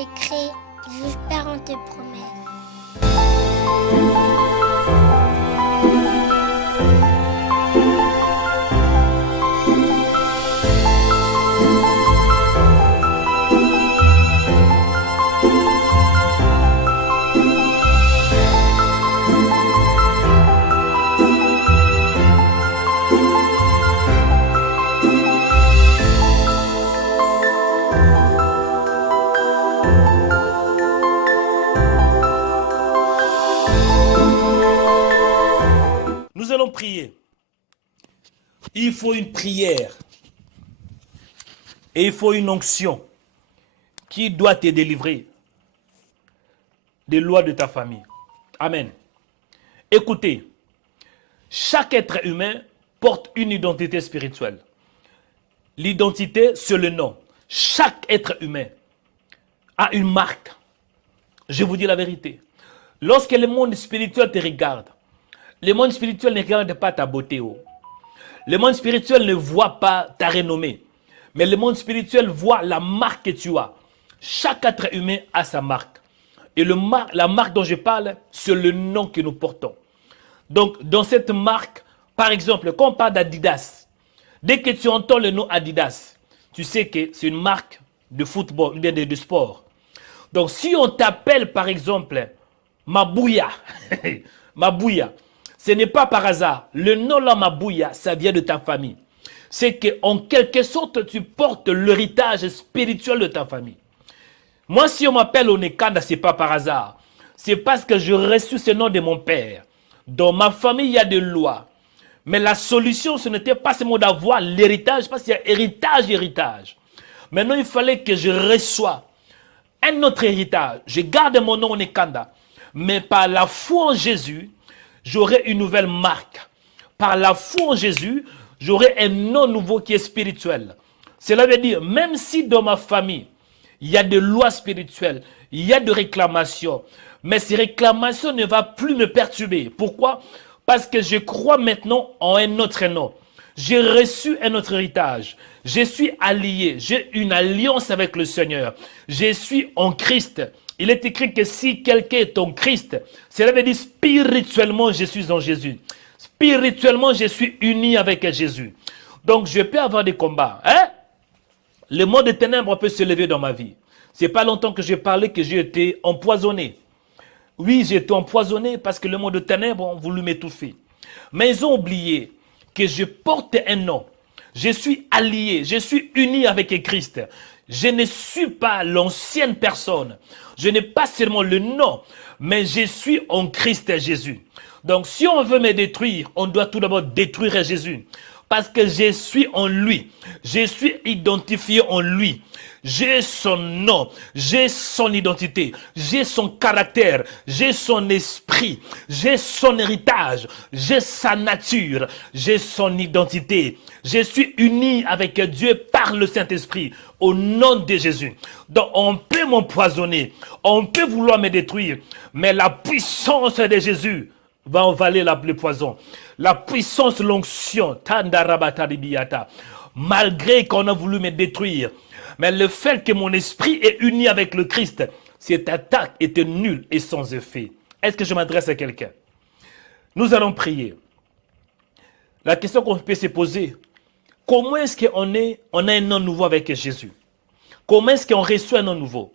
je crée, j'espère en tes promesses. Nous allons prier. Il faut une prière. Et il faut une onction qui doit te délivrer des lois de ta famille. Amen. Écoutez, chaque être humain porte une identité spirituelle. L'identité, c'est le nom. Chaque être humain a une marque. Je vous dis la vérité. Lorsque le monde spirituel te regarde, le monde spirituel ne regarde pas ta beauté. Le monde spirituel ne voit pas ta renommée. Mais le monde spirituel voit la marque que tu as. Chaque être humain a sa marque. Et la marque dont je parle, c'est le nom que nous portons. Donc, dans cette marque, par exemple, quand on parle d'Adidas, dès que tu entends le nom Adidas, tu sais que c'est une marque de football, de sport. Donc, si on t'appelle, par exemple, Mabouya, Mabouya, ce n'est pas par hasard. Le nom là, Mabouya, ça vient de ta famille. C'est qu'en quelque sorte, tu portes l'héritage spirituel de ta famille. Moi, si on m'appelle Onekanda, ce n'est pas par hasard. C'est parce que j'ai reçu ce nom de mon père. Dans ma famille, il y a des lois. Mais la solution, ce n'était pas seulement d'avoir l'héritage, parce qu'il y a héritage. Maintenant, il fallait que je reçoive un autre héritage. Je garde mon nom Onekanda. Mais par la foi en Jésus, j'aurai une nouvelle marque. Par la foi en Jésus, j'aurai un nom nouveau qui est spirituel. Cela veut dire, même si dans ma famille, il y a des lois spirituelles, il y a des réclamations, mais ces réclamations ne vont plus me perturber. Pourquoi? Parce que je crois maintenant en un autre nom. J'ai reçu un autre héritage. Je suis allié. J'ai une alliance avec le Seigneur. Je suis en Christ. Il est écrit que si quelqu'un est en Christ, cela veut dire spirituellement, je suis en Jésus. Spirituellement, je suis uni avec Jésus. Donc, je peux avoir des combats. Le monde des ténèbres peut se lever dans ma vie. Ce n'est pas longtemps que j'ai parlé que j'ai été empoisonné. Oui, j'ai été empoisonné parce que le monde des ténèbres ont voulu m'étouffer. Mais ils ont oublié que je porte un nom. Je suis allié, je suis uni avec Christ. Je ne suis pas l'ancienne personne. Je n'ai pas seulement le nom, mais je suis en Christ Jésus. Donc, si on veut me détruire, on doit tout d'abord détruire Jésus. Parce que je suis en lui. Je suis identifié en lui. J'ai son nom, j'ai son identité, j'ai son caractère, j'ai son esprit, j'ai son héritage, j'ai sa nature, j'ai son identité. Je suis uni avec Dieu par le Saint-Esprit au nom de Jésus. Donc on peut m'empoisonner, on peut vouloir me détruire, mais la puissance de Jésus va envaler le poison. La puissance, l'onction, malgré qu'on a voulu me détruire, mais le fait que mon esprit est uni avec le Christ, cette attaque était nulle et sans effet. Est-ce que je m'adresse à quelqu'un? Nous allons prier. La question qu'on peut se poser, comment est-ce qu'on a un nom nouveau avec Jésus? Comment est-ce qu'on reçoit un nom nouveau?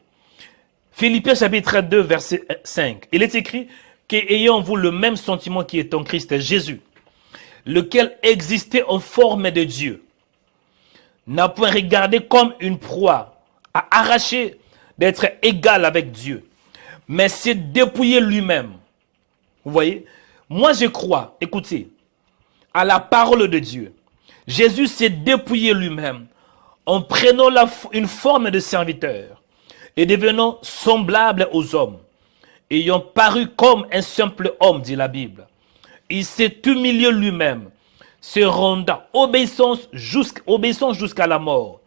Philippiens chapitre 2, verset 5. Il est écrit qu'ayant vous le même sentiment qui est en Christ Jésus, lequel existait en forme de Dieu, n'a point regardé comme une proie à arracher d'être égal avec Dieu, mais s'est dépouillé lui-même. Vous voyez? Moi je crois, écoutez, à la parole de Dieu. Jésus s'est dépouillé lui-même en prenant une forme de serviteur et devenant semblable aux hommes, ayant paru comme un simple homme, dit la Bible. Il s'est humilié lui-même, se rendant obéissance jusqu'à la mort.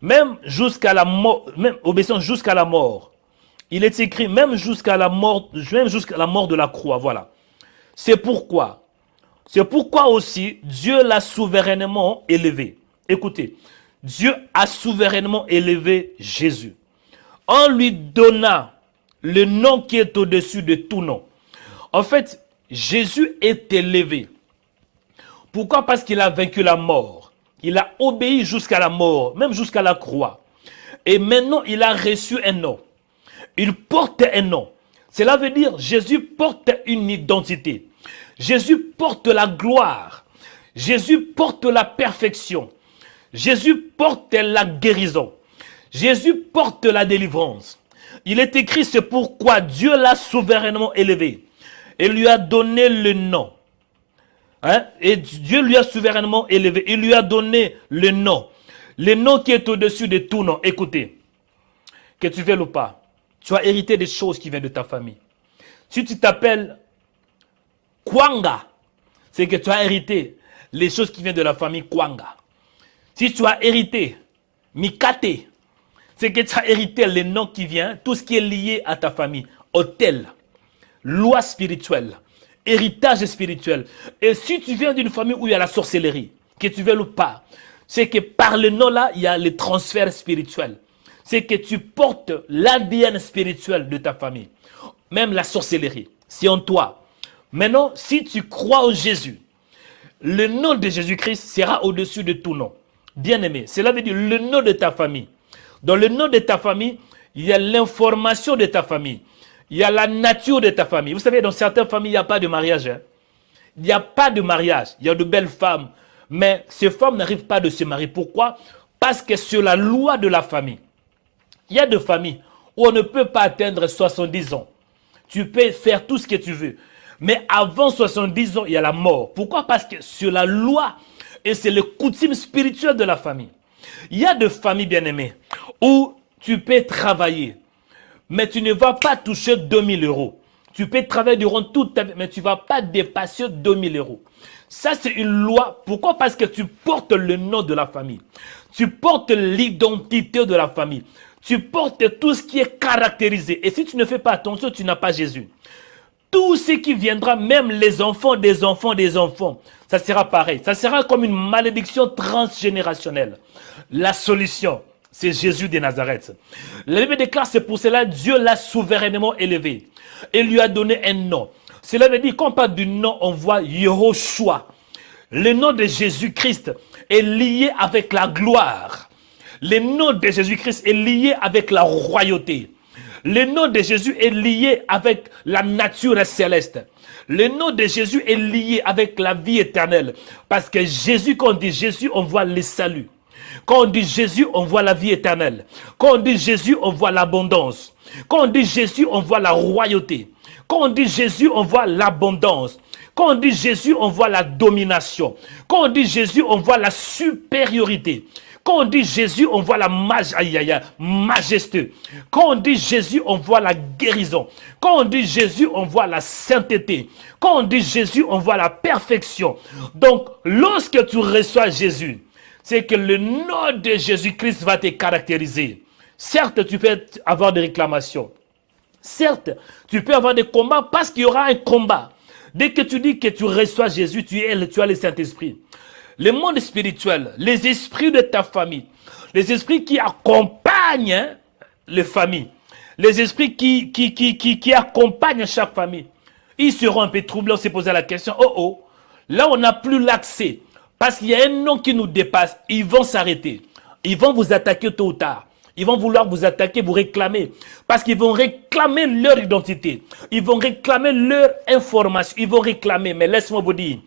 Même jusqu'à la mort, même obéissance jusqu'à la mort. Il est écrit même jusqu'à la mort de la croix, voilà. C'est pourquoi aussi Dieu l'a souverainement élevé. Écoutez, Dieu a souverainement élevé Jésus On lui donna le nom qui est au-dessus de tout nom. En fait, Jésus est élevé. Pourquoi? Parce qu'il a vaincu la mort. Il a obéi jusqu'à la mort, même jusqu'à la croix. Et maintenant, il a reçu un nom. Il porte un nom. Cela veut dire Jésus porte une identité. Jésus porte la gloire. Jésus porte la perfection. Jésus porte la guérison. Jésus porte la délivrance. Il est écrit, c'est pourquoi Dieu l'a souverainement élevé et lui a donné le nom. Et Dieu lui a souverainement élevé. Il lui a donné le nom. Le nom qui est au-dessus de tout nom. Écoutez, que tu veuilles ou pas, tu as hérité des choses qui viennent de ta famille. Si tu t'appelles Kwanga, c'est que tu as hérité les choses qui viennent de la famille Kwanga. Si tu as hérité Mikate, c'est que tu as hérité les noms qui viennent, tout ce qui est lié à ta famille. Hôtel, loi spirituelle, héritage spirituel. Et si tu viens d'une famille où il y a la sorcellerie, que tu veux ou pas, c'est que par le nom là, il y a le transfert spirituel. C'est que tu portes l'ADN spirituel de ta famille. Même la sorcellerie, c'est en toi. Maintenant, si tu crois en Jésus, le nom de Jésus-Christ sera au-dessus de tout nom. Bien-aimé, cela veut dire le nom de ta famille. Dans le nom de ta famille, il y a l'information de ta famille. Il y a la nature de ta famille. Vous savez, dans certaines familles, il n'y a pas de mariage. Il n'y a pas de mariage. Il y a de belles femmes. Mais ces femmes n'arrivent pas de se marier. Pourquoi? Parce que c'est la loi de la famille. Il y a des familles où on ne peut pas atteindre 70 ans. Tu peux faire tout ce que tu veux. Mais avant 70 ans, il y a la mort. Pourquoi? Parce que c'est la loi et c'est le coutume spirituel de la famille. Il y a des familles bien-aimées où tu peux travailler, mais tu ne vas pas toucher 2000 euros. Tu peux travailler durant toute ta vie, mais tu ne vas pas dépasser 2000 euros. Ça, c'est une loi. Pourquoi? Parce que tu portes le nom de la famille. Tu portes l'identité de la famille. Tu portes tout ce qui est caractérisé. Et si tu ne fais pas attention, tu n'as pas Jésus. Tout ce qui viendra, même les enfants des enfants des enfants, ça sera pareil. Ça sera comme une malédiction transgénérationnelle. La solution, c'est Jésus de Nazareth. La Bible déclare, c'est pour cela Dieu l'a souverainement élevé et lui a donné un nom. Cela veut dire, quand on parle du nom, on voit Yehoshua. Le nom de Jésus-Christ est lié avec la gloire. Le nom de Jésus-Christ est lié avec la royauté. Le nom de Jésus est lié avec la nature céleste. Le nom de Jésus est lié avec la vie éternelle. Parce que Jésus, quand on dit Jésus, on voit le salut. Quand on dit Jésus, on voit la vie éternelle. Quand on dit Jésus, on voit l'abondance. Quand on dit Jésus, on voit la royauté. Quand on dit Jésus, on voit l'abondance. Quand on dit Jésus, on voit la domination. Quand on dit Jésus, on voit la supériorité. Quand on dit Jésus, on voit la majesté. Quand on dit Jésus, on voit la guérison. Quand on dit Jésus, on voit la sainteté. Quand on dit Jésus, on voit la perfection. Donc, lorsque tu reçois Jésus, c'est que le nom de Jésus-Christ va te caractériser. Certes, tu peux avoir des réclamations. Certes, tu peux avoir des combats parce qu'il y aura un combat. Dès que tu dis que tu reçois Jésus, tu as le Saint-Esprit. Le monde spirituel, les esprits de ta famille, les esprits qui accompagnent les familles, les esprits qui accompagnent chaque famille, ils seront un peu troublés. On s'est posé la question, là on n'a plus l'accès, parce qu'il y a un nom qui nous dépasse, ils vont s'arrêter, ils vont vous attaquer tôt ou tard. Ils vont vouloir vous attaquer, vous réclamer. Parce qu'ils vont réclamer leur identité. Ils vont réclamer leur information. Ils vont réclamer. Mais laisse-moi vous dire,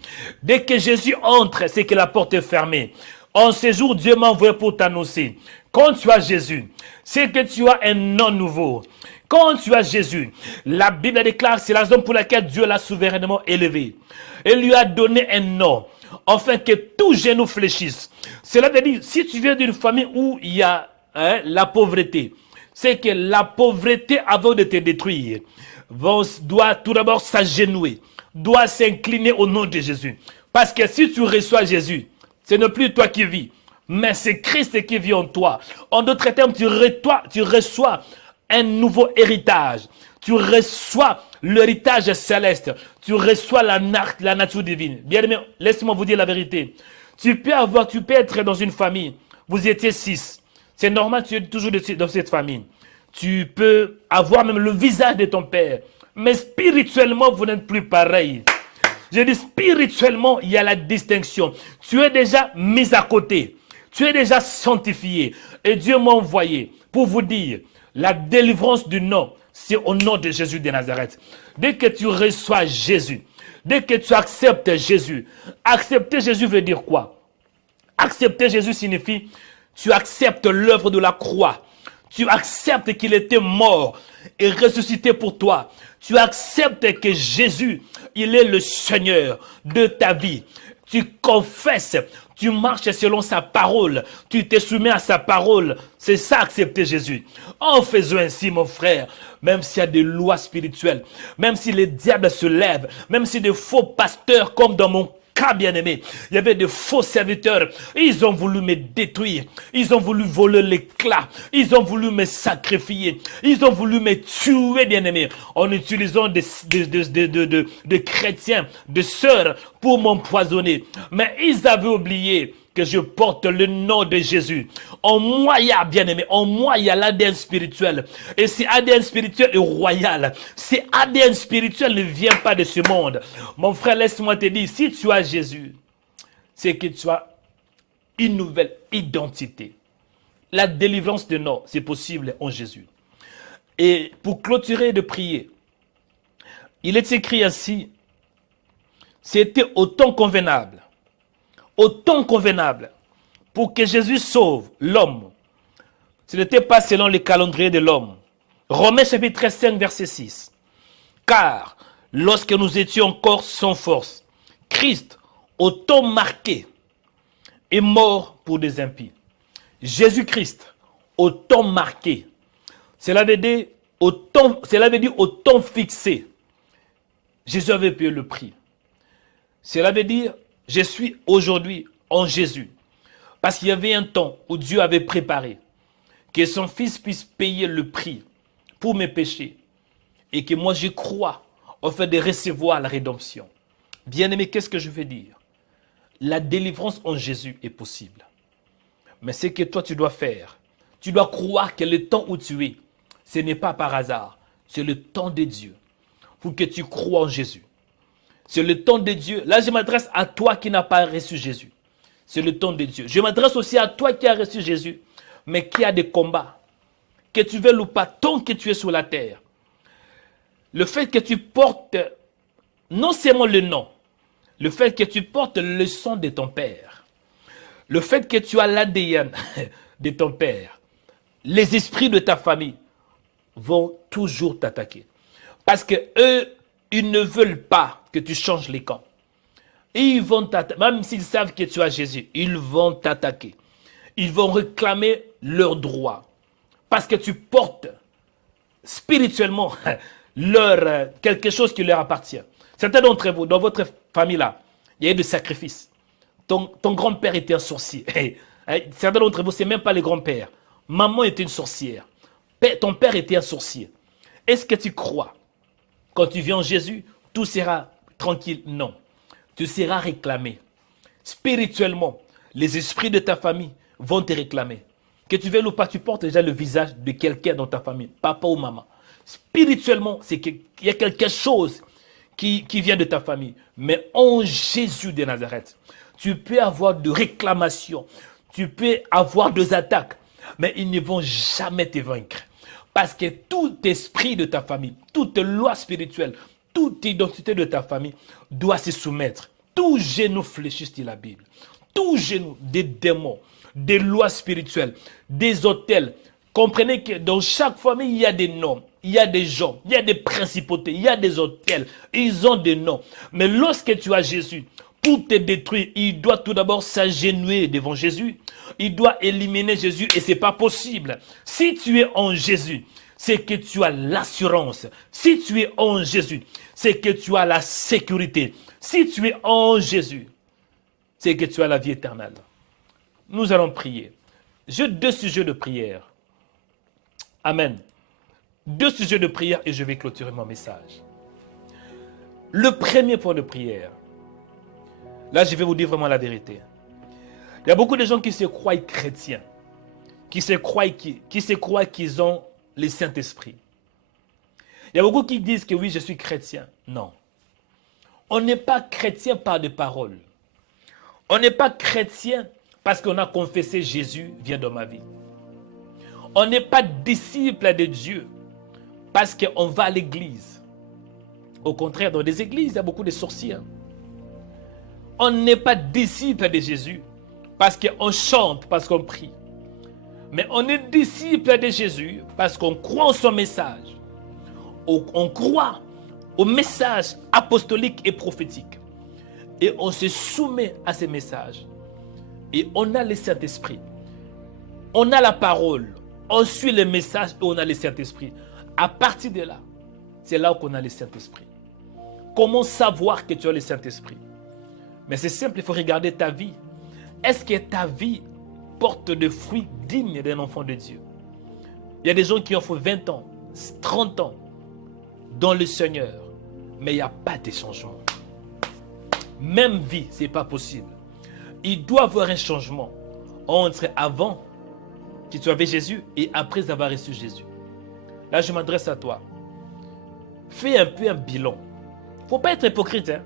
dès que Jésus entre, c'est que la porte est fermée. En ce jour, Dieu m'a envoyé pour t'annoncer. Quand tu as Jésus, c'est que tu as un nom nouveau. Quand tu as Jésus, la Bible déclare, c'est la raison pour laquelle Dieu l'a souverainement élevé. Et lui a donné un nom. Afin que tout genou fléchisse. Cela veut dire, si tu viens d'une famille où il y a la pauvreté, c'est que la pauvreté, avant de te détruire, doit tout d'abord s'agenouiller, doit s'incliner au nom de Jésus. Parce que si tu reçois Jésus, ce n'est plus toi qui vis, mais c'est Christ qui vit en toi. En d'autres termes, tu reçois un nouveau héritage. Tu reçois l'héritage céleste. Tu reçois la nature divine. Bien aimé, laissez-moi vous dire la vérité. Tu peux être dans une famille, vous étiez 6. C'est normal, tu es toujours dans cette famille. Tu peux avoir même le visage de ton père. Mais spirituellement, vous n'êtes plus pareil. Je dis spirituellement, il y a la distinction. Tu es déjà mis à côté. Tu es déjà sanctifié. Et Dieu m'a envoyé pour vous dire, la délivrance du nom, c'est au nom de Jésus de Nazareth. Dès que tu reçois Jésus, dès que tu acceptes Jésus, accepter Jésus veut dire quoi? Accepter Jésus signifie, tu acceptes l'œuvre de la croix. Tu acceptes qu'il était mort et ressuscité pour toi. Tu acceptes que Jésus, il est le Seigneur de ta vie. Tu confesses, tu marches selon sa parole, tu te soumets à sa parole. C'est ça, accepter Jésus. En faisant ainsi, mon frère, même s'il y a des lois spirituelles, même si les diables se lèvent, même si des faux pasteurs, comme dans mon cas bien-aimé, il y avait de faux serviteurs, ils ont voulu me détruire, ils ont voulu voler l'éclat, ils ont voulu me sacrifier, ils ont voulu me tuer bien-aimé, en utilisant des chrétiens, des sœurs pour m'empoisonner. Mais ils avaient oublié que je porte le nom de Jésus. En moi, il y a, bien-aimé, en moi, il y a l'ADN spirituel. Et ce ADN spirituel est royal. Ce ADN spirituel ne vient pas de ce monde. Mon frère, laisse-moi te dire, si tu as Jésus, c'est que tu as une nouvelle identité. La délivrance de nom, c'est possible en Jésus. Et pour clôturer de prier, il est écrit ainsi, c'était au temps convenable pour que Jésus sauve l'homme. Ce n'était pas selon les calendriers de l'homme. Romains chapitre 5 verset 6. Car lorsque nous étions encore sans force, Christ, au temps marqué, est mort pour des impies. Jésus-Christ, au temps marqué, cela veut dire au temps fixé. Jésus avait payé le prix. Cela veut dire, je suis aujourd'hui en Jésus. Parce qu'il y avait un temps où Dieu avait préparé que son Fils puisse payer le prix pour mes péchés. Et que moi je crois au fait de recevoir la rédemption. Bien-aimé, qu'est-ce que je veux dire? La délivrance en Jésus est possible. Mais ce que toi tu dois faire, tu dois croire que le temps où tu es, ce n'est pas par hasard. C'est le temps de Dieu. Pour que tu crois en Jésus. C'est le temps de Dieu. Là, je m'adresse à toi qui n'as pas reçu Jésus. C'est le temps de Dieu. Je m'adresse aussi à toi qui as reçu Jésus, mais qui a des combats. Que tu veuilles ou pas, tant que tu es sur la terre. Le fait que tu portes non seulement le nom, le fait que tu portes le sang de ton père, le fait que tu as l'ADN de ton père, les esprits de ta famille vont toujours t'attaquer. Parce que eux, ils ne veulent pas que tu changes les camps. Et ils vont t'attaquer, même s'ils savent que tu as Jésus, ils vont t'attaquer. Ils vont réclamer leurs droits. Parce que tu portes spirituellement quelque chose qui leur appartient. Certains d'entre vous, dans votre famille-là, il y a eu des sacrifices. Ton grand-père était un sorcier. Certains d'entre vous, ce n'est même pas les grands-pères. Maman était une sorcière. Ton père était un sorcier. Est-ce que tu crois, quand tu viens en Jésus, tout sera tranquille? Non. Tu seras réclamé. Spirituellement, les esprits de ta famille vont te réclamer. Que tu veuilles ou pas, tu portes déjà le visage de quelqu'un dans ta famille, papa ou maman. Spirituellement, c'est qu'il y a quelque chose qui vient de ta famille. Mais en Jésus de Nazareth, tu peux avoir de réclamations, tu peux avoir des attaques, mais ils ne vont jamais te vaincre. Parce que tout esprit de ta famille, toute loi spirituelle, toute identité de ta famille doit se soumettre. Tout genou fléchisse, dit la Bible. Tout genou des démons, des lois spirituelles, des autels. Comprenez que dans chaque famille, il y a des noms, il y a des gens, il y a des principautés, il y a des autels. Ils ont des noms. Mais lorsque tu as Jésus, pour te détruire, il doit tout d'abord s'agenouiller devant Jésus. Il doit éliminer Jésus et ce n'est pas possible. Si tu es en Jésus, c'est que tu as l'assurance. Si tu es en Jésus, c'est que tu as la sécurité. Si tu es en Jésus, c'est que tu as la vie éternelle. Nous allons prier. J'ai 2 sujets de prière. Amen. 2 sujets de prière et je vais clôturer mon message. Le premier point de prière. Là, je vais vous dire vraiment la vérité. Il y a beaucoup de gens qui se croient chrétiens, qui se croient qu'ils ont le Saint-Esprit. Il y a beaucoup qui disent que oui, je suis chrétien. Non. On n'est pas chrétien par des paroles. On n'est pas chrétien parce qu'on a confessé Jésus vient dans ma vie. On n'est pas disciple de Dieu parce qu'on va à l'église. Au contraire, dans des églises, il y a beaucoup de sorciers. Hein. On n'est pas disciple de Jésus parce qu'on chante, parce qu'on prie. Mais on est disciple de Jésus parce qu'on croit en son message. On croit au message apostolique et prophétique. Et on se soumet à ces messages. Et on a le Saint-Esprit. On a la parole. On suit le message et on a le Saint-Esprit. À partir de là, c'est là qu'on a le Saint-Esprit. Comment savoir que tu as le Saint-Esprit? Mais c'est simple, il faut regarder ta vie. Est-ce que ta vie porte des fruits dignes d'un enfant de Dieu? Il y a des gens qui ont fait 20 ans, 30 ans dans le Seigneur, mais il n'y a pas de changement. Même vie, ce n'est pas possible. Il doit y avoir un changement entre avant que tu avais Jésus et après avoir reçu Jésus. Là, je m'adresse à toi. Fais un peu un bilan. Il ne faut pas être hypocrite. Hein?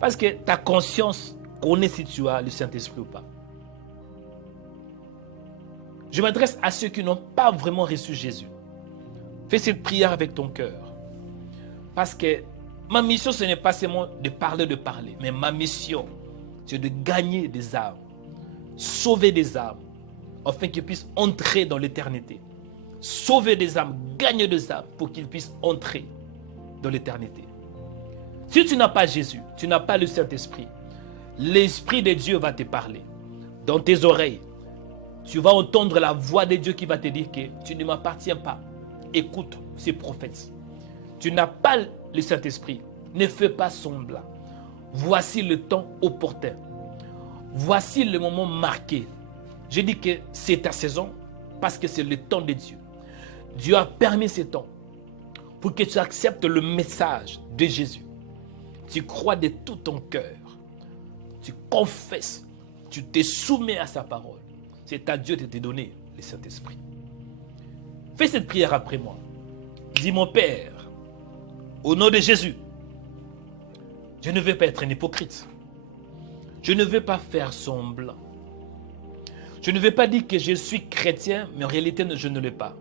Parce que ta conscience connaît si tu as le Saint-Esprit ou pas. Je m'adresse à ceux qui n'ont pas vraiment reçu Jésus. Fais cette prière avec ton cœur. Parce que ma mission, ce n'est pas seulement de parler. Mais ma mission, c'est de gagner des âmes. Sauver des âmes. Afin qu'ils puissent entrer dans l'éternité. Sauver des âmes, gagner des âmes pour qu'ils puissent entrer dans l'éternité. Si tu n'as pas Jésus, tu n'as pas le Saint-Esprit, l'Esprit de Dieu va te parler. Dans tes oreilles, tu vas entendre la voix de Dieu qui va te dire que tu ne m'appartiens pas. Écoute ces prophètes. Tu n'as pas le Saint-Esprit. Ne fais pas semblant. Voici le temps opportun. Voici le moment marqué. Je dis que c'est ta saison parce que c'est le temps de Dieu. Dieu a permis ce temps pour que tu acceptes le message de Jésus. Tu crois de tout ton cœur. Tu confesses. Tu te soumets à sa parole. C'est à Dieu de te donner le Saint-Esprit. Fais cette prière après moi. Dis mon Père, au nom de Jésus, je ne veux pas être un hypocrite. Je ne veux pas faire semblant. Je ne veux pas dire que je suis chrétien, mais en réalité, je ne l'ai pas.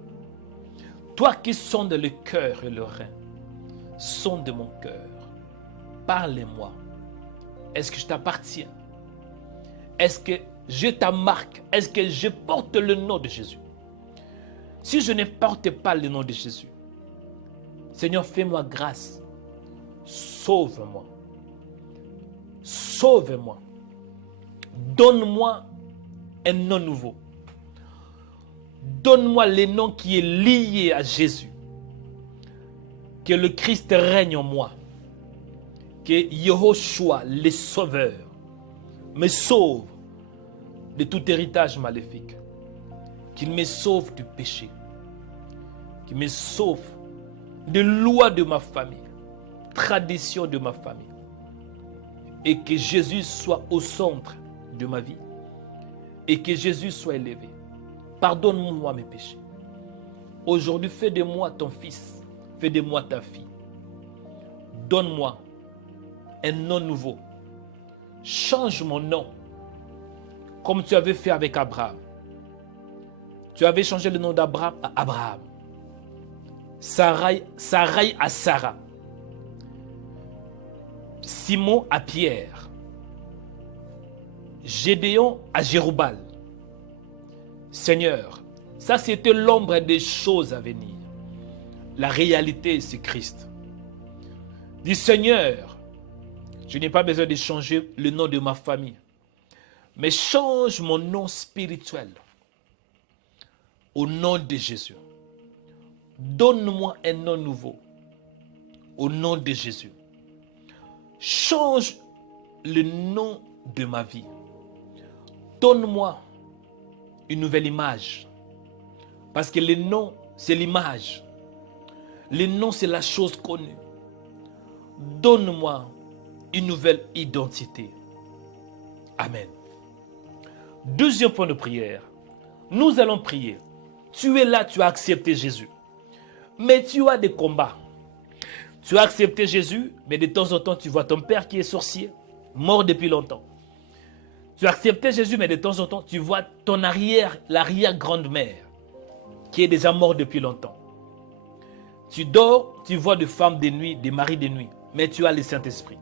Toi qui sondes le cœur et le rein, sonde mon cœur. Parle-moi. Est-ce que je t'appartiens? Est-ce que je ta marque? Est-ce que je porte le nom de Jésus? Si je ne porte pas le nom de Jésus, Seigneur, fais-moi grâce. Sauve-moi. Sauve-moi. Donne-moi un nom nouveau. Donne-moi le nom qui est lié à Jésus. Que le Christ règne en moi. Que Yehoshua, le Sauveur, me sauve de tout héritage maléfique. Qu'il me sauve du péché. Qu'il me sauve des lois de ma famille, tradition de ma famille. Et que Jésus soit au centre de ma vie. Et que Jésus soit élevé. Pardonne-moi mes péchés. Aujourd'hui, fais de moi ton fils. Fais de moi ta fille. Donne-moi un nom nouveau. Change mon nom. Comme tu avais fait avec Abraham. Tu avais changé le nom d'Abraham à Abraham. Sarai à Sarah. Simon à Pierre. Gédéon à Jéroubal. Seigneur, ça c'était l'ombre des choses à venir. La réalité, c'est Christ. Dis Seigneur, je n'ai pas besoin de changer le nom de ma famille, mais change mon nom spirituel au nom de Jésus. Donne-moi un nom nouveau au nom de Jésus. Change le nom de ma vie. Donne-moi une nouvelle image. Parce que le nom, c'est l'image. Le nom, c'est la chose connue. Donne-moi une nouvelle identité. Amen. Deuxième point de prière. Nous allons prier. Tu es là, tu as accepté Jésus. Mais tu as des combats. Tu as accepté Jésus, mais de temps en temps, tu vois ton père qui est sorcier, mort depuis longtemps. Tu as accepté Jésus, mais de temps en temps, tu vois ton l'arrière-grande-mère, qui est déjà mort depuis longtemps. Tu dors, tu vois des femmes de nuit, des maris de nuit, mais tu as le Saint-Esprit.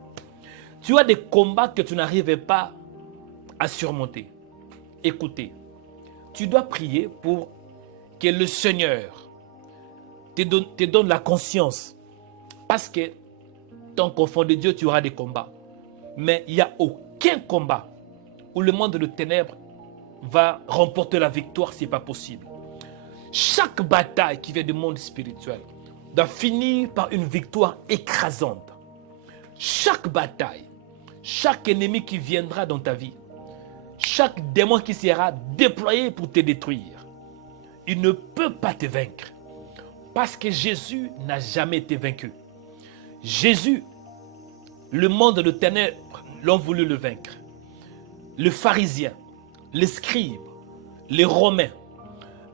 Tu as des combats que tu n'arrivais pas à surmonter. Écoutez, tu dois prier pour que le Seigneur te donne la conscience. Parce que, tant qu'enfant de Dieu, tu auras des combats. Mais il n'y a aucun combat où le monde de ténèbres va remporter la victoire, ce n'est pas possible. Chaque bataille qui vient du monde spirituel doit finir par une victoire écrasante. Chaque bataille, chaque ennemi qui viendra dans ta vie, chaque démon qui sera déployé pour te détruire, il ne peut pas te vaincre. Parce que Jésus n'a jamais été vaincu. Jésus, le monde de ténèbres l'ont voulu le vaincre. Les pharisiens, les scribes, les romains,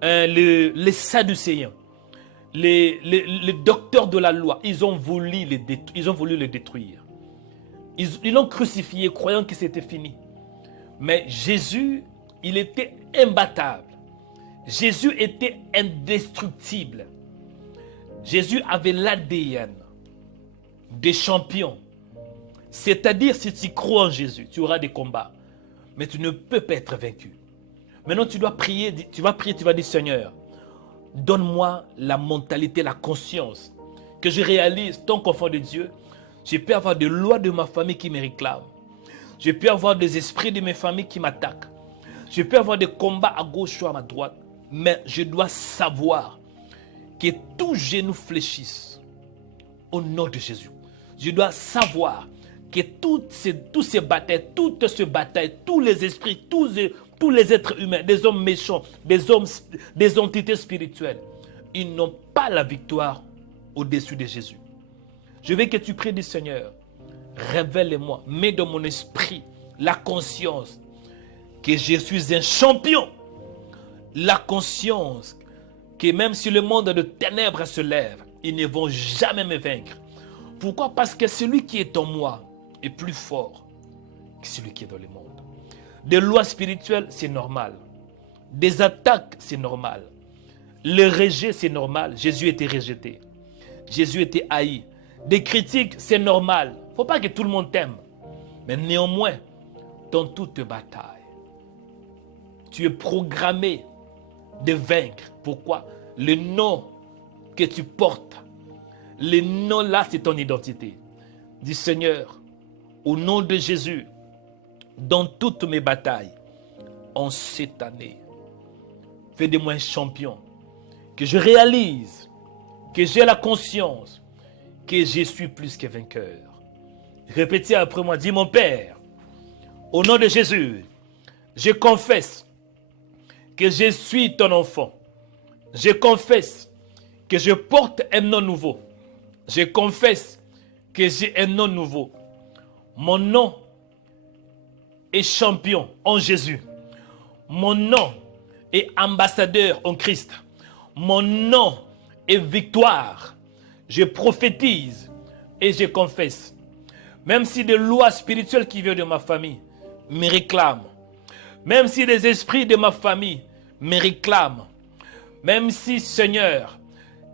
les sadducéens, les docteurs de la loi, ils ont voulu le détruire. Ils l'ont crucifié croyant que c'était fini. Mais Jésus, il était imbattable. Jésus était indestructible. Jésus avait l'ADN des champions. C'est-à-dire, si tu crois en Jésus, tu auras des combats. Mais tu ne peux pas être vaincu. Maintenant, tu dois prier, tu vas dire, Seigneur, donne-moi la mentalité, la conscience, que je réalise, tant qu'enfant de Dieu, je peux avoir des lois de ma famille qui me réclament. Je peux avoir des esprits de mes familles qui m'attaquent. Je peux avoir des combats à gauche ou à ma droite. Mais je dois savoir que tout genou fléchisse au nom de Jésus. Je dois savoir que toutes ces batailles, tous les esprits, tous les êtres humains, des hommes méchants, des entités spirituelles, ils n'ont pas la victoire au-dessus de Jésus. Je veux que tu pries du Seigneur. Révèle-moi, mets dans mon esprit la conscience que je suis un champion. La conscience que même si le monde de ténèbres se lève, ils ne vont jamais me vaincre. Pourquoi? Parce que celui qui est en moi est plus fort que celui qui est dans le monde. Des lois spirituelles, c'est normal. Des attaques, c'est normal. Le rejet, c'est normal. Jésus était rejeté. Jésus était haï. Des critiques, c'est normal. Il ne faut pas que tout le monde t'aime. Mais néanmoins, dans toute bataille, tu es programmé de vaincre. Pourquoi? Le nom que tu portes, le nom là, c'est ton identité. Dis Seigneur, au nom de Jésus, dans toutes mes batailles, en cette année, fais de moi un champion. Que je réalise, que j'ai la conscience, que je suis plus que vainqueur. Répétez après moi, dis mon Père, au nom de Jésus, je confesse que je suis ton enfant. Je confesse que je porte un nom nouveau. Je confesse que j'ai un nom nouveau. Mon nom est champion en Jésus. Mon nom est ambassadeur en Christ. Mon nom est victoire. Je prophétise et je confesse. Même si des lois spirituelles qui viennent de ma famille me réclament. Même si les esprits de ma famille me réclament. Même si, Seigneur,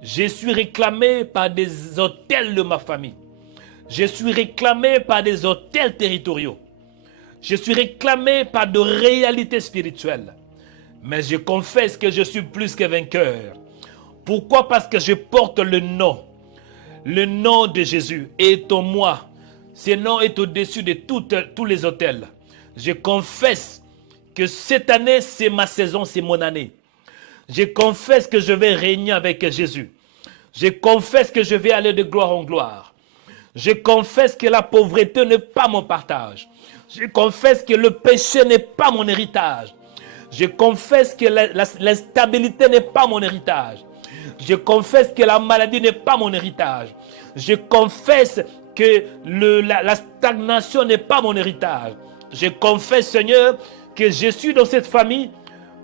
je suis réclamé par des autels de ma famille. Je suis réclamé par des autels territoriaux. Je suis réclamé par de réalités spirituelles. Mais je confesse que je suis plus que vainqueur. Pourquoi? Parce que je porte le nom. Le nom de Jésus est en moi. Ce nom est au-dessus de tous les autels. Je confesse que cette année, c'est ma saison, c'est mon année. Je confesse que je vais régner avec Jésus. Je confesse que je vais aller de gloire en gloire. Je confesse que la pauvreté n'est pas mon partage. Je confesse que le péché n'est pas mon héritage. Je confesse que l'instabilité n'est pas mon héritage. Je confesse que la maladie n'est pas mon héritage. Je confesse que la stagnation n'est pas mon héritage. Je confesse, Seigneur, que je suis dans cette famille,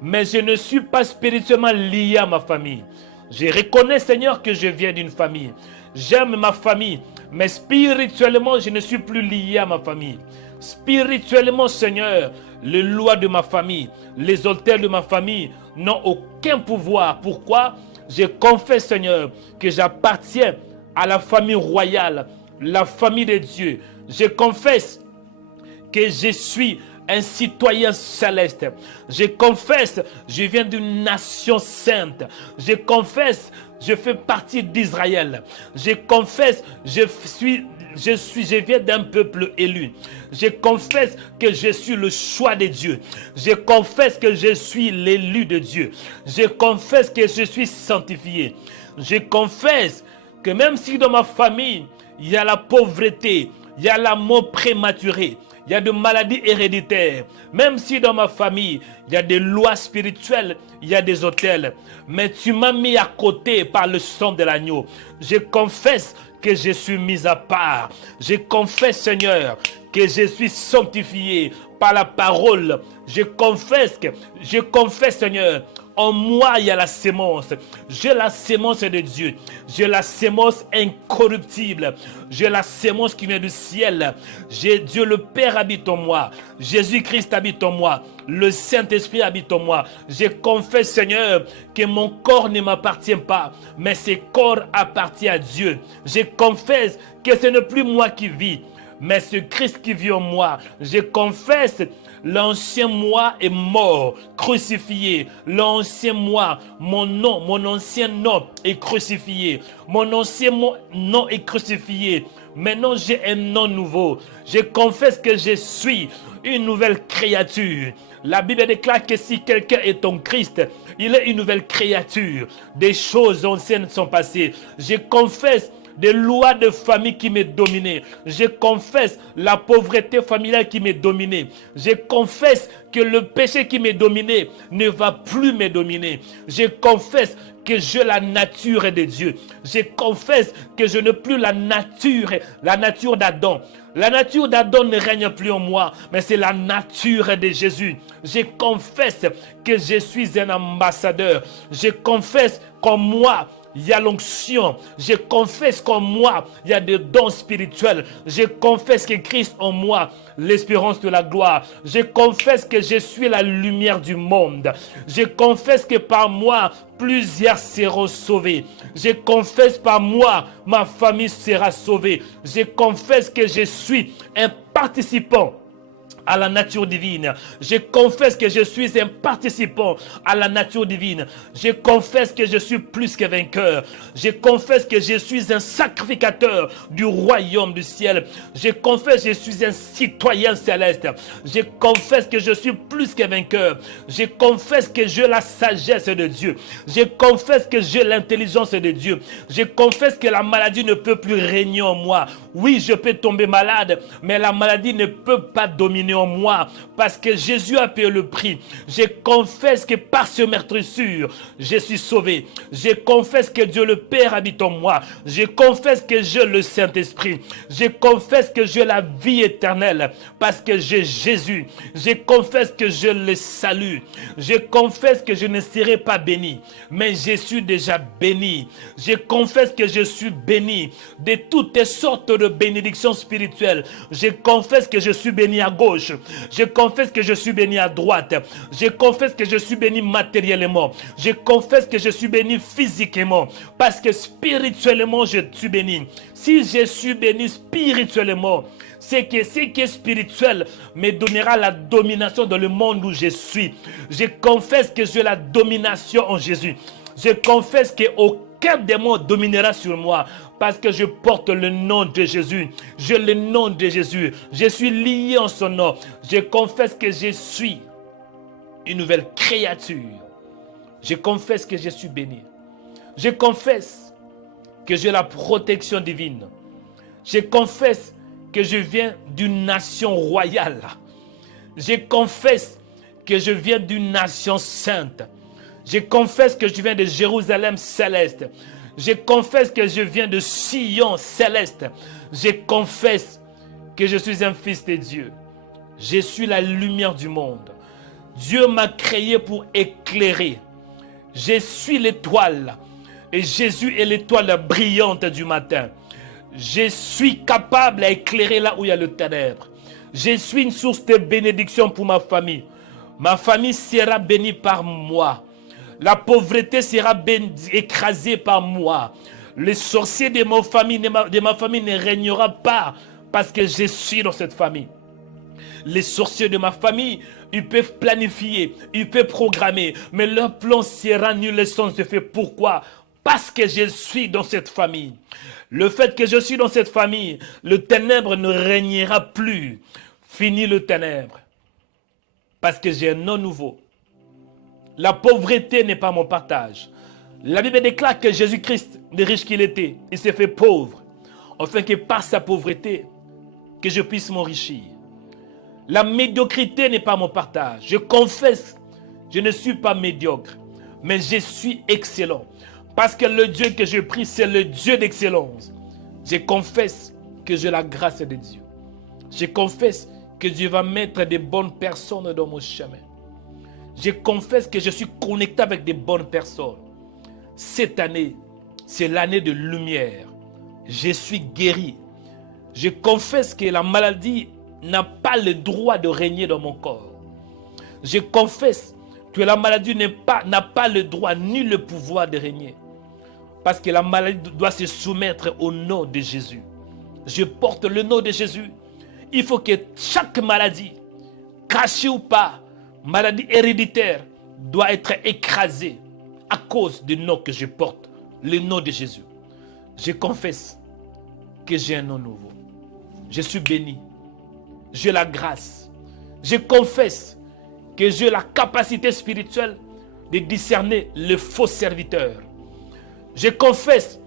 mais je ne suis pas spirituellement lié à ma famille. Je reconnais, Seigneur, que je viens d'une famille. J'aime ma famille, mais spirituellement, je ne suis plus lié à ma famille. Spirituellement, Seigneur, les lois de ma famille, les autels de ma famille n'ont aucun pouvoir. Pourquoi? Je confesse, Seigneur, que j'appartiens à la famille royale, la famille de Dieu. Je confesse que je suis un citoyen céleste. Je confesse, je viens d'une nation sainte. Je confesse, je fais partie d'Israël. Je confesse, je viens d'un peuple élu. Je confesse que je suis le choix de Dieu. Je confesse que je suis l'élu de Dieu. Je confesse que je suis sanctifié. Je confesse que même si dans ma famille, il y a la pauvreté, il y a la mort prématurée, il y a des maladies héréditaires, même si dans ma famille, il y a des lois spirituelles, il y a des autels, mais tu m'as mis à côté par le sang de l'agneau. Je confesse que je suis mis à part. Je confesse, Seigneur, que je suis sanctifié par la parole. Je confesse, Seigneur, en moi, il y a la sémence. J'ai la sémence de Dieu. J'ai la sémence incorruptible. J'ai la sémence qui vient du ciel. Dieu le Père habite en moi. Jésus-Christ habite en moi. Le Saint-Esprit habite en moi. Je confesse, Seigneur, que mon corps ne m'appartient pas, mais ce corps appartient à Dieu. Je confesse que ce n'est plus moi qui vis, mais ce Christ qui vit en moi. Je confesse, l'ancien moi est mort, crucifié. L'ancien moi, mon ancien nom est crucifié. Mon ancien nom est crucifié. Maintenant, j'ai un nom nouveau. Je confesse que je suis une nouvelle créature. La Bible déclare que si quelqu'un est en Christ, il est une nouvelle créature. Des choses anciennes sont passées. Je confesse des lois de famille qui m'ont dominé. Je confesse la pauvreté familiale qui m'est dominée. Je confesse que le péché qui m'est dominé ne va plus me dominer. Je confesse que j'ai la nature de Dieu. Je confesse que je n'ai plus la nature d'Adam. La nature d'Adam ne règne plus en moi, mais c'est la nature de Jésus. Je confesse que je suis un ambassadeur. Je confesse qu'en moi, il y a l'onction. Je confesse qu'en moi, il y a des dons spirituels. Je confesse que Christ en moi, l'espérance de la gloire. Je confesse que je suis la lumière du monde. Je confesse que par moi, plusieurs seront sauvés. Je confesse par moi, ma famille sera sauvée. Je confesse que je suis un participant à la nature divine. Je confesse que je suis un participant à la nature divine. Je confesse que je suis plus que vainqueur. Je confesse que je suis un sacrificateur du royaume du ciel. Je confesse que je suis un citoyen céleste. Je confesse que je suis plus que vainqueur. Je confesse que j'ai la sagesse de Dieu. Je confesse que j'ai l'intelligence de Dieu. Je confesse que la maladie ne peut plus régner en moi. Oui, je peux tomber malade, mais la maladie ne peut pas dominer en moi parce que Jésus a payé le prix. Je confesse que par ce meurtrissure, je suis sauvé. Je confesse que Dieu le Père habite en moi. Je confesse que j'ai le Saint-Esprit. Je confesse que j'ai la vie éternelle parce que j'ai Jésus. Je confesse que je le salue. Je confesse que je ne serai pas béni, mais je suis déjà béni. Je confesse que je suis béni de toutes sortes de bénédictions spirituelles. Je confesse que je suis béni à gauche. Je confesse que je suis béni à droite. Je confesse que je suis béni matériellement. Je confesse que je suis béni physiquement. Parce que spirituellement, je suis béni. Si je suis béni spirituellement, c'est que ce qui est spirituel me donnera la domination dans le monde où je suis. Je confesse que j'ai la domination en Jésus. Je confesse qu'aucun démon dominera sur moi parce que je porte le nom de Jésus. J'ai le nom de Jésus. Je suis lié en son nom. Je confesse que je suis une nouvelle créature. Je confesse que je suis béni. Je confesse que j'ai la protection divine. Je confesse que je viens d'une nation royale. Je confesse que je viens d'une nation sainte. Je confesse que je viens de Jérusalem céleste. Je confesse que je viens de Sion céleste. Je confesse que je suis un fils de Dieu. Je suis la lumière du monde. Dieu m'a créé pour éclairer. Je suis l'étoile. Et Jésus est l'étoile brillante du matin. Je suis capable d'éclairer là où il y a le ténèbre. Je suis une source de bénédiction pour ma famille. Ma famille sera bénie par moi. La pauvreté sera écrasée par moi. Les sorciers de ma famille ne régnera pas parce que je suis dans cette famille. Les sorciers de ma famille, ils peuvent planifier, ils peuvent programmer, mais leur plan sera nul et sans effet. Pourquoi? Parce que je suis dans cette famille. Le fait que je suis dans cette famille, le ténèbre ne régnera plus. Fini le ténèbre. Parce que j'ai un nom nouveau. La pauvreté n'est pas mon partage. La Bible déclare que Jésus-Christ, le riche qu'il était, il s'est fait pauvre, afin que par sa pauvreté, que je puisse m'enrichir. La médiocrité n'est pas mon partage. Je confesse, je ne suis pas médiocre, mais je suis excellent. Parce que le Dieu que je prie, c'est le Dieu d'excellence. Je confesse que j'ai la grâce de Dieu. Je confesse que Dieu va mettre des bonnes personnes dans mon chemin. Je confesse que je suis connecté avec des bonnes personnes. Cette année, c'est l'année de lumière. Je suis guéri. Je confesse que la maladie n'a pas le droit de régner dans mon corps. Je confesse que la maladie n'a pas le droit ni le pouvoir de régner. Parce que la maladie doit se soumettre au nom de Jésus. Je porte le nom de Jésus. Il faut que chaque maladie, cachée ou pas, maladie héréditaire, doit être écrasée à cause du nom que je porte, le nom de Jésus. Je confesse que j'ai un nom nouveau. Je suis béni. J'ai la grâce. Je confesse que j'ai la capacité spirituelle de discerner le faux serviteur. Je confesse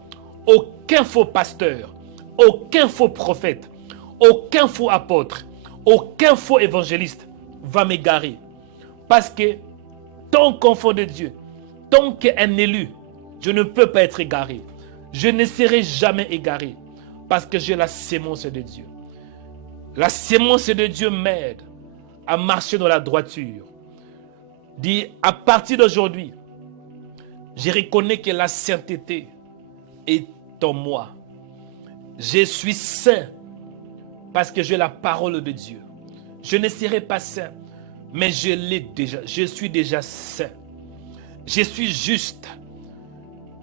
aucun faux pasteur, aucun faux prophète, aucun faux apôtre, aucun faux évangéliste va m'égarer. Parce que tant qu'enfant de Dieu, tant qu'un élu, je ne peux pas être égaré. Je ne serai jamais égaré parce que j'ai la sémence de Dieu. La sémence de Dieu m'aide à marcher dans la droiture. Dit à partir d'aujourd'hui, je reconnais que la sainteté est en moi. Je suis saint parce que j'ai la parole de Dieu. Je ne serai pas saint, mais je l'ai déjà. Je suis déjà saint. Je suis juste.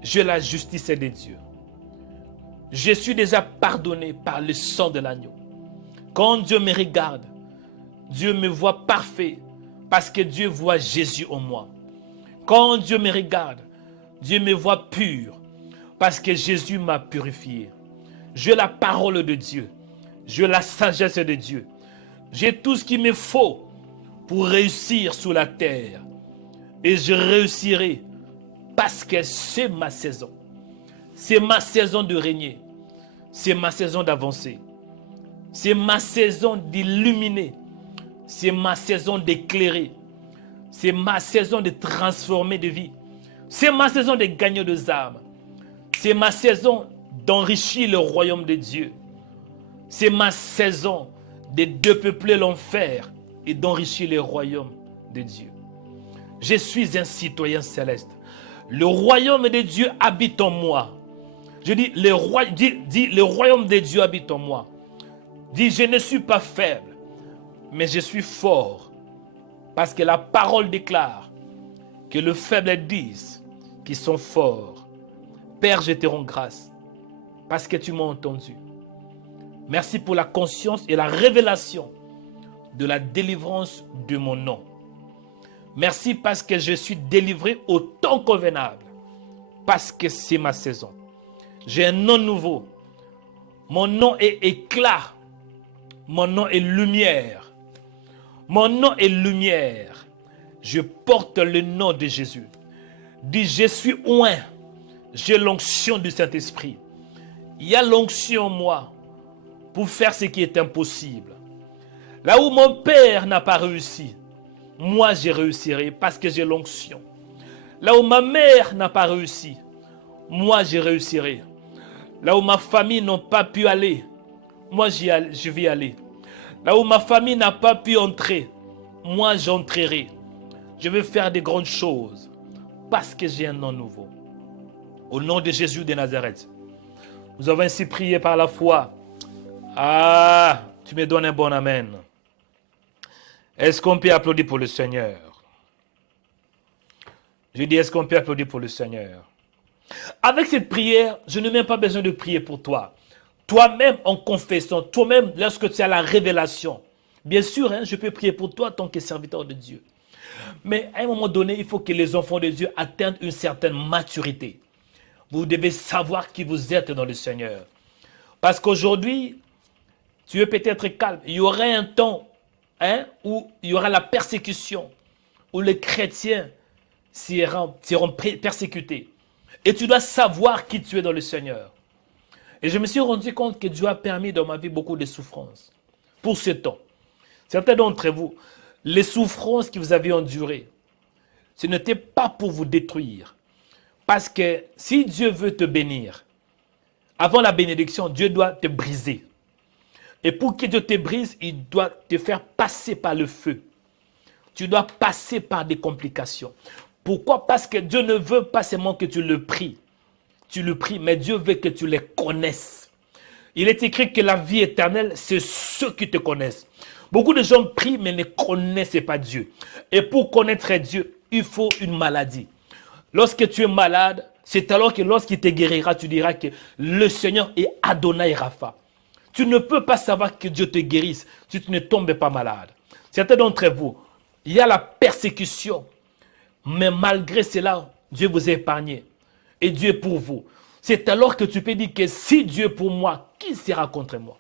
J'ai la justice de Dieu. Je suis déjà pardonné par le sang de l'agneau. Quand Dieu me regarde, Dieu me voit parfait parce que Dieu voit Jésus en moi. Quand Dieu me regarde, Dieu me voit pur parce que Jésus m'a purifié. J'ai la parole de Dieu. J'ai la sagesse de Dieu. J'ai tout ce qu'il me faut pour réussir sur la terre. Et je réussirai parce que c'est ma saison. C'est ma saison de régner. C'est ma saison d'avancer. C'est ma saison d'illuminer. C'est ma saison d'éclairer. C'est ma saison de transformer de vie. C'est ma saison de gagner des âmes. C'est ma saison d'enrichir le royaume de Dieu. C'est ma saison de dépeupler l'enfer et d'enrichir le royaume de Dieu. Je suis un citoyen céleste. Le royaume de Dieu habite en moi. Je dis, le royaume de Dieu habite en moi. Dis, je ne suis pas faible, mais je suis fort. Parce que la parole déclare que les faibles disent qu'ils sont forts. Père, je te rends grâce parce que tu m'as entendu. Merci pour la conscience et la révélation de la délivrance de mon nom. Merci parce que je suis délivré au temps convenable. Parce que c'est ma saison. J'ai un nom nouveau. Mon nom est éclat. Mon nom est lumière. Mon nom est lumière. Je porte le nom de Jésus. Dis, je suis oint. J'ai l'onction du Saint-Esprit. Il y a l'onction en moi pour faire ce qui est impossible. Là où mon père n'a pas réussi, moi je réussirai parce que j'ai l'onction. Là où ma mère n'a pas réussi, moi je réussirai. Là où ma famille n'a pas pu aller, moi je vais aller. Là où ma famille n'a pas pu entrer, moi j'entrerai. Je veux faire des grandes choses parce que j'ai un nom nouveau. Au nom de Jésus de Nazareth. Nous avons ainsi prié par la foi. Ah, tu me donnes un bon amen. Est-ce qu'on peut applaudir pour le Seigneur? Je dis, est-ce qu'on peut applaudir pour le Seigneur? Avec cette prière, je n'ai même pas besoin de prier pour toi. Toi-même en confessant, toi-même lorsque tu as la révélation. Bien sûr, hein, je peux prier pour toi en tant que serviteur de Dieu. Mais à un moment donné, il faut que les enfants de Dieu atteignent une certaine maturité. Vous devez savoir qui vous êtes dans le Seigneur. Parce qu'aujourd'hui, tu es peut-être calme. Il y aura un temps où il y aura la persécution, où les chrétiens seront persécutés. Et tu dois savoir qui tu es dans le Seigneur. Et je me suis rendu compte que Dieu a permis dans ma vie beaucoup de souffrances pour ce temps. Certains d'entre vous, les souffrances que vous avez endurées, ce n'était pas pour vous détruire. Parce que si Dieu veut te bénir, avant la bénédiction, Dieu doit te briser. Et pour que Dieu te brise, il doit te faire passer par le feu. Tu dois passer par des complications. Pourquoi? Parce que Dieu ne veut pas seulement que tu le pries. Tu le pries, mais Dieu veut que tu les connaisses. Il est écrit que la vie éternelle, c'est ceux qui te connaissent. Beaucoup de gens prient, mais ne connaissent pas Dieu. Et pour connaître Dieu, il faut une maladie. Lorsque tu es malade, c'est alors que lorsqu'il te guérira, tu diras que le Seigneur est Adonai Rapha. Tu ne peux pas savoir que Dieu te guérisse si tu ne tombes pas malade. Certains d'entre vous, il y a la persécution. Mais malgré cela, Dieu vous a épargné. Et Dieu est pour vous. C'est alors que tu peux dire que si Dieu est pour moi, qui sera contre moi?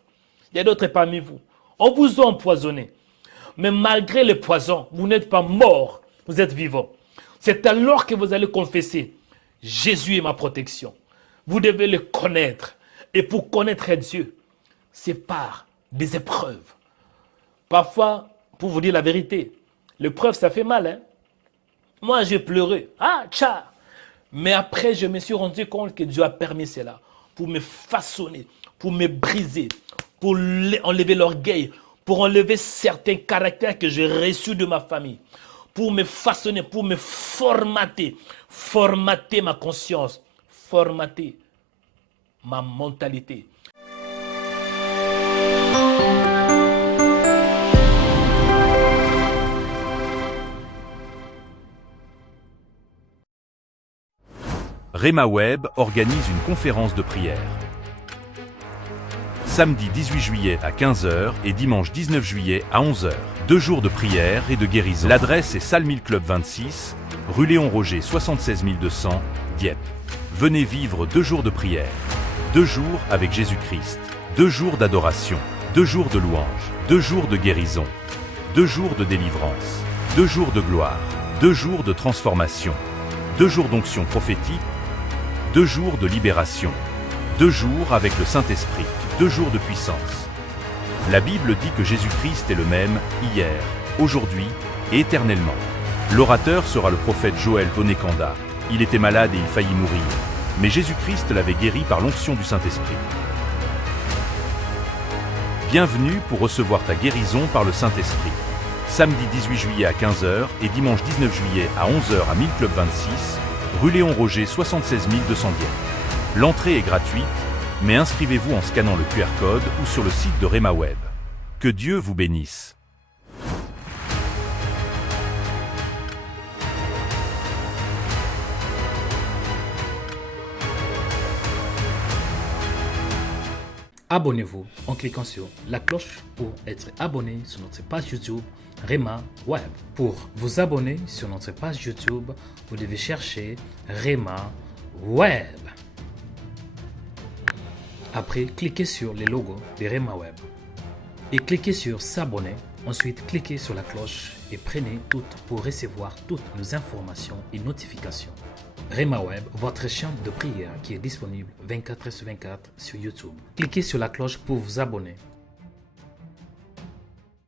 Il y a d'autres parmi vous. On vous a empoisonné. Mais malgré le poison, vous n'êtes pas mort, vous êtes vivant. C'est alors que vous allez confesser, Jésus est ma protection. Vous devez le connaître. Et pour connaître Dieu, c'est par des épreuves. Parfois, pour vous dire la vérité, l'épreuve, ça fait mal. Moi, j'ai pleuré. Ah, tcha! Mais après, je me suis rendu compte que Dieu a permis cela pour me façonner, pour me briser, pour enlever l'orgueil, pour enlever certains caractères que j'ai reçus de ma famille, pour me façonner, pour me formater ma conscience, formater ma mentalité. Rhema Web organise une conférence de prière. Samedi 18 juillet à 15 h et dimanche 19 juillet à 11 h. 2 jours de prière et de guérison. L'adresse est Salle 1000 Club 26, rue Léon Roger 76 200, Dieppe. Venez vivre 2 jours de prière. 2 jours avec Jésus-Christ. 2 jours d'adoration. 2 jours de louange. 2 jours de guérison. 2 jours de délivrance. 2 jours de gloire. 2 jours de transformation. 2 jours d'onction prophétique. 2 jours de libération. 2 jours avec le Saint-Esprit. 2 jours de puissance. La Bible dit que Jésus-Christ est le même, hier, aujourd'hui et éternellement. L'orateur sera le prophète Joël Tonekanda. Il était malade et il faillit mourir. Mais Jésus-Christ l'avait guéri par l'onction du Saint-Esprit. Bienvenue pour recevoir ta guérison par le Saint-Esprit. Samedi 18 juillet à 15 h et dimanche 19 juillet à 11 h à 1000 Club 26, rue Léon Roger 76 200 Dieppe. L'entrée est gratuite, mais inscrivez-vous en scannant le QR code ou sur le site de Rhema Web. Que Dieu vous bénisse. Abonnez-vous en cliquant sur la cloche pour être abonné sur notre page YouTube Rhema Web. Pour vous abonner sur notre page YouTube, vous devez chercher Rhema Web. Après, cliquez sur le logo de Rhema Web et cliquez sur s'abonner. Ensuite, cliquez sur la cloche et prenez toutes pour recevoir toutes nos informations et notifications. Rhema Web, votre chaîne de prière qui est disponible 24h sur 24 sur YouTube. Cliquez sur la cloche pour vous abonner.